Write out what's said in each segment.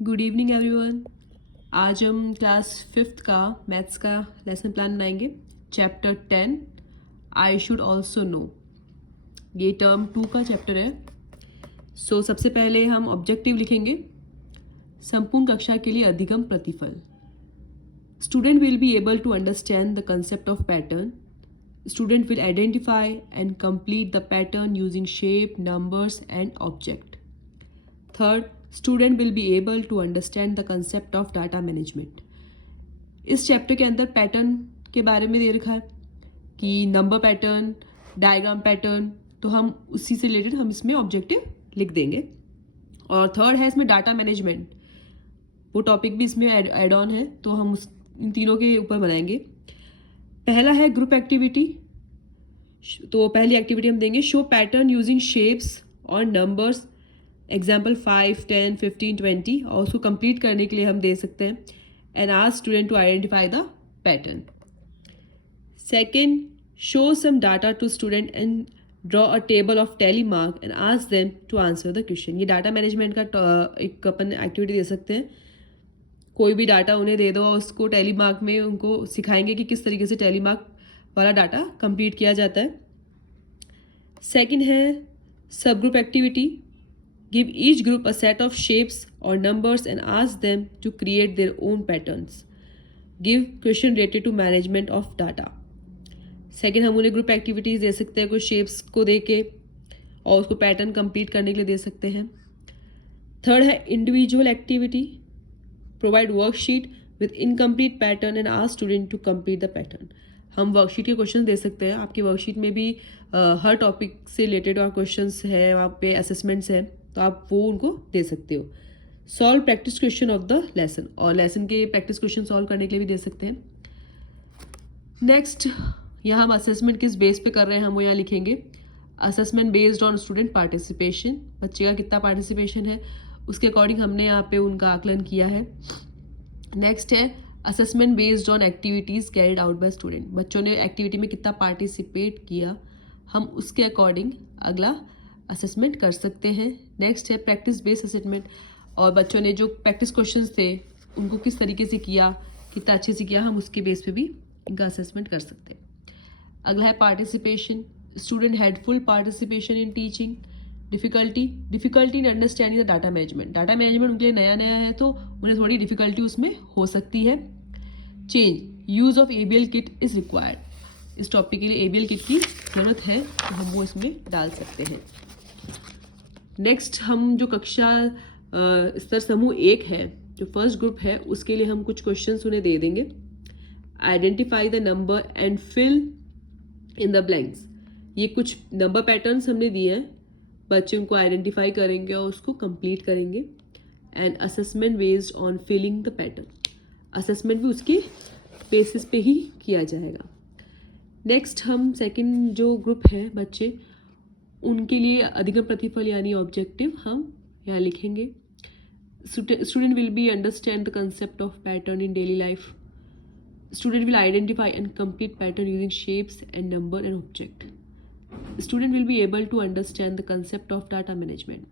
Good evening everyone. आज हम class fifth का मैथ्स का लेसन प्लान बनाएंगे। Chapter 10 I should also know, ये टर्म 2 का चैप्टर है। सबसे पहले हम ऑब्जेक्टिव लिखेंगे। संपूर्ण कक्षा के लिए अधिगम प्रतिफल। Student will be able to understand the concept of pattern. Student will identify and complete the pattern using shape, numbers and object. Third, student will be able to understand the concept of data management. इस chapter के अंदर pattern के बारे में दे रखा है कि number pattern, diagram pattern, तो हम उसी से रिलेटेड हम इसमें ऑब्जेक्टिव लिख देंगे। और थर्ड है इसमें डाटा मैनेजमेंट, वो टॉपिक भी इसमें एड ऑन है, तो हम इन तीनों के ऊपर बनाएंगे। पहला है ग्रुप एक्टिविटी। तो पहली एक्टिविटी हम देंगे शो पैटर्न यूजिंग शेप्स और नंबर्स, एग्जाम्पल 5, 10, 15, 20, और उसको कंप्लीट करने के लिए हम दे सकते हैं and ask student to identify the pattern. Second, show some data to student and draw a table of tally mark and ask them to answer the question. ये डाटा मैनेजमेंट का एक अपन एक्टिविटी दे सकते हैं। कोई भी डाटा उन्हें दे दो और उसको टैली मार्क में उनको सिखाएंगे कि किस तरीके से टैली मार्क वाला डाटा कंप्लीट किया जाता है। सेकंड है sub group activity. Give each group a set of shapes और numbers and ask them to create their own patterns. Give question related to management of data. Second, हम उन्हें group activities दे सकते हैं, कुछ शेप्स को दे के और उसको पैटर्न कंप्लीट करने के लिए दे सकते हैं। थर्ड है individual activity. Provide worksheet with incomplete pattern and ask student to complete the pattern. हम वर्कशीट के क्वेश्चन दे सकते हैं। आपकी वर्कशीट में भी हर टॉपिक से रिलेटेड और क्वेश्चंस है, वहाँ पे असेसमेंट्स हैं, तो आप वो उनको दे सकते हो। Solve practice question of the lesson, और लेसन के प्रैक्टिस क्वेश्चन सॉल्व करने के लिए भी दे सकते हैं। नेक्स्ट, यहाँ हम असेसमेंट किस बेस पे कर रहे हैं हम वो यहाँ लिखेंगे। Assessment based on student participation, बच्चे का कितना पार्टिसिपेशन है उसके अकॉर्डिंग हमने यहाँ पे उनका आकलन किया है। नेक्स्ट है assessment based on activities carried out by student, बच्चों ने एक्टिविटी में कितना पार्टिसिपेट किया, हम उसके अकॉर्डिंग अगला असेसमेंट कर सकते हैं। नेक्स्ट है प्रैक्टिस बेस्ड असेसमेंट, और बच्चों ने जो प्रैक्टिस क्वेश्चंस थे उनको किस तरीके से किया, कितना अच्छे से किया, हम उसके बेस पे भी इनका असेसमेंट कर सकते हैं। अगला है participation. Student had full participation in teaching. Difficulty in understanding the data management, data management उनके लिए नया नया है तो उन्हें थोड़ी डिफिकल्टी उसमें हो सकती है। Change, use of ABL kit is required, इस टॉपिक के लिए ABL किट की ज़रूरत है तो हम वो इसमें डाल सकते हैं। नेक्स्ट, हम जो कक्षा स्तर समूह 1 है, जो फर्स्ट ग्रुप है, उसके लिए हम कुछ क्वेश्चंस उन्हें दे देंगे। Identify the number and fill in the blanks, ये कुछ नंबर पैटर्न्स हमने दिए हैं, बच्चे उनको आइडेंटिफाई करेंगे और उसको कंप्लीट करेंगे। And assessment based on filling the pattern, assessment भी उसके बेसिस पे ही किया जाएगा। नेक्स्ट, हम सेकंड जो ग्रुप है बच्चे, उनके लिए अधिगम प्रतिफल यानी ऑब्जेक्टिव हम यहाँ लिखेंगे। Student will be understand the concept of pattern in daily life. Student will identify and complete pattern using shapes and number and object. Student will be able to understand the concept of data management.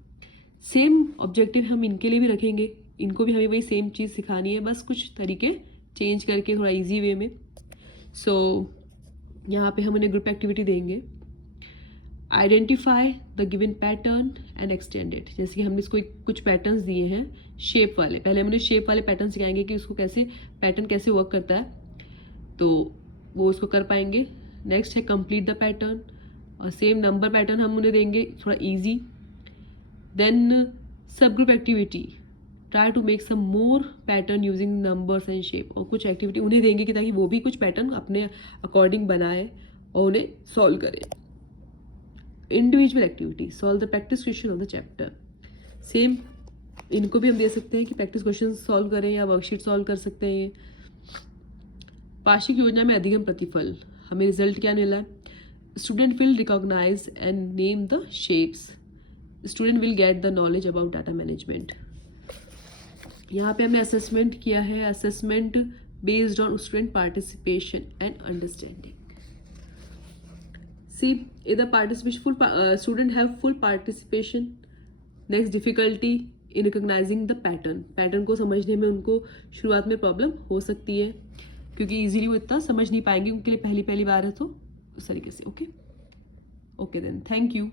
Same objective हम इनके लिए भी रखेंगे, इनको भी हमें वही same चीज़ सिखानी है, बस कुछ तरीके चेंज करके थोड़ा इजी वे में। यहाँ पे हम उन्हें ग्रुप एक्टिविटी देंगे। Identify the given pattern and extend it, जैसे कि हमने इसको कुछ पैटर्न्स दिए हैं शेप वाले, पहले हम उन्हें शेप वाले पैटर्न सिखाएंगे कि उसको कैसे पैटर्न कैसे वर्क करता है, तो वो उसको कर पाएंगे। नेक्स्ट है कंप्लीट द पैटर्न, और सेम नंबर पैटर्न हम उन्हें देंगे थोड़ा easy. Then sub group activity, try to make some more pattern using numbers and shape, और कुछ एक्टिविटी उन्हें देंगे कि ताकि वो भी कुछ पैटर्न अपने अकॉर्डिंग बनाए और उन्हें सॉल्व करें। Individual activity, solve the practice question of the chapter, same इनको भी हम दे सकते हैं कि प्रैक्टिस क्वेश्चन सॉल्व करें या वर्कशीट सॉल्व कर सकते हैं। ये वार्षिक योजना में अधिगम प्रतिफल, हमें रिजल्ट क्या मिला है। Student will recognise and name the shapes, student will get the knowledge about data management. यहाँ पे हमने असेसमेंट किया है, assessment based on student participation and understanding. See इधर participation full, student have full participation. Next, difficulty in recognising the pattern, pattern को समझने में उनको शुरुआत में प्रॉब्लम हो सकती है क्योंकि ईजिली वो इतना समझ नहीं पाएंगे, उनके लिए पहली बार है, तो उस तरीके से। Okay then, thank you.